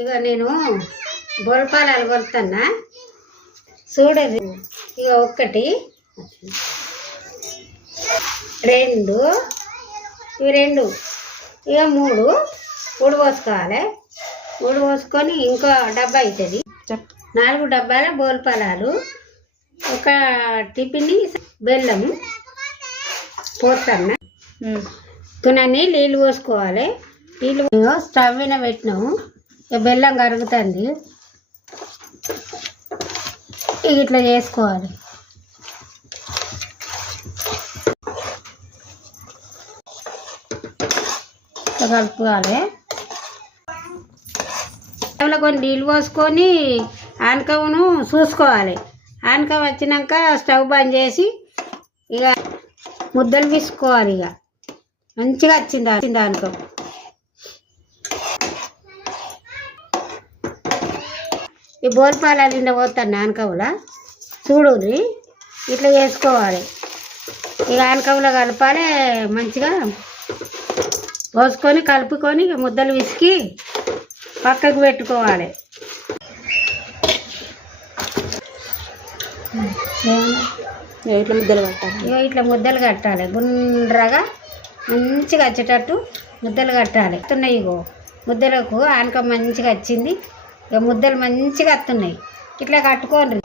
ఇక నేను బోల్పాలాలు కొలుతున్నా చూడదు. ఇక 1 2 ఇవి 2 ఇక 3 పోసుకోవాలి. 3 పోసుకొని ఇంకో డబ్బా అవుతుంది. 4 డబ్బాల బోల్పాలాలు, 1 టిఫిన్ బెల్లం పోతున్నా. తునని నీళ్ళు పోసుకోవాలి. నీళ్ళు స్టవ్ మీద పెట్టినాము. ఇక బెల్లం కరుగుతుంది. ఇక ఇట్లా చేసుకోవాలి. ఇట్లా కలుపుకోవాలి. కొన్ని నీళ్ళు పోసుకొని ఆనకమును చూసుకోవాలి. ఆనకం వచ్చినాక స్టవ్ బంద్ చేసి ఇక ముద్దలు తీసుకోవాలి. ఇక మంచిగా వచ్చింది ఆనకం. ఈ బోల్పాలాలు నిండా పోతాను ఆనకంలో చూడుని ఇట్లా చేసుకోవాలి. ఇక ఆనకంలో కలపాలి. మంచిగా పోసుకొని కలుపుకొని ముద్దలు విసికి పక్కకు పెట్టుకోవాలి. ఇట్లా ముద్దలు కట్టాలి. ఇక ఇట్లా ముద్దలు కట్టాలి. గుండ్రగా మంచిగా వచ్చేటట్టు ముద్దలు కట్టాలి. వస్తున్నాయి ఇగో ముద్దలకు ఆనకం మంచిగా వచ్చింది. ఇక ముద్దలు మంచిగా వస్తున్నాయి. ఇట్లా కట్టుకోండి.